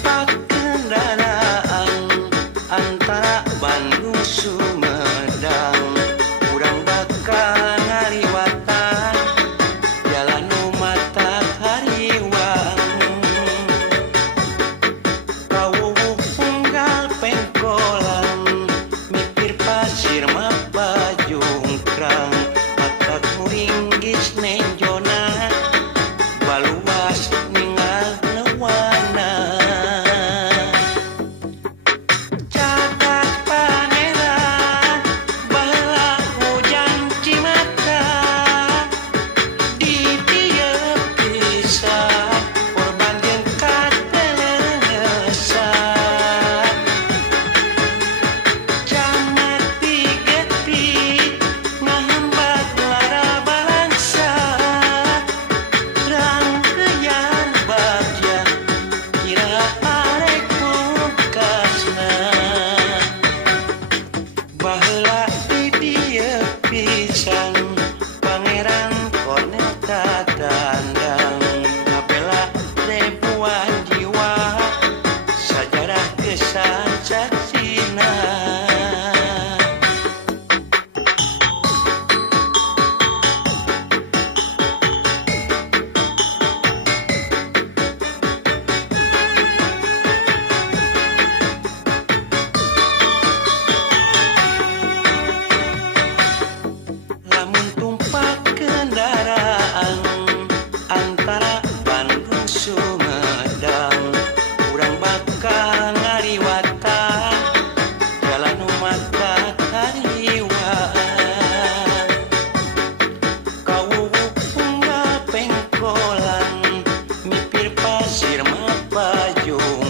numpak kendaraan antara Bandung Sumedang urang bakal ngaliwatan jalan nu matahariwang kawuwuh unggal pengkolan mikir pasir mapa jungkrang mata kuring geus nenjona baluas ningal newana cadas paneran baheula hujan Cimaka di dieu pisan korban jeung katelesan camat pigetik ngahambat lara balangsa rangkeuyan bagja kira arek pungkasna baheula di dieu pisan Pangeran Korneta dandang ngabela ribuan jiwa sajarah kesan saksina. Lamun tumpak kendaraan antara Bandung Sumedang urang bakal ngaliwatan jalan nu matahariwang kawuwuh unggal pengkolan mipir pasir mapa jung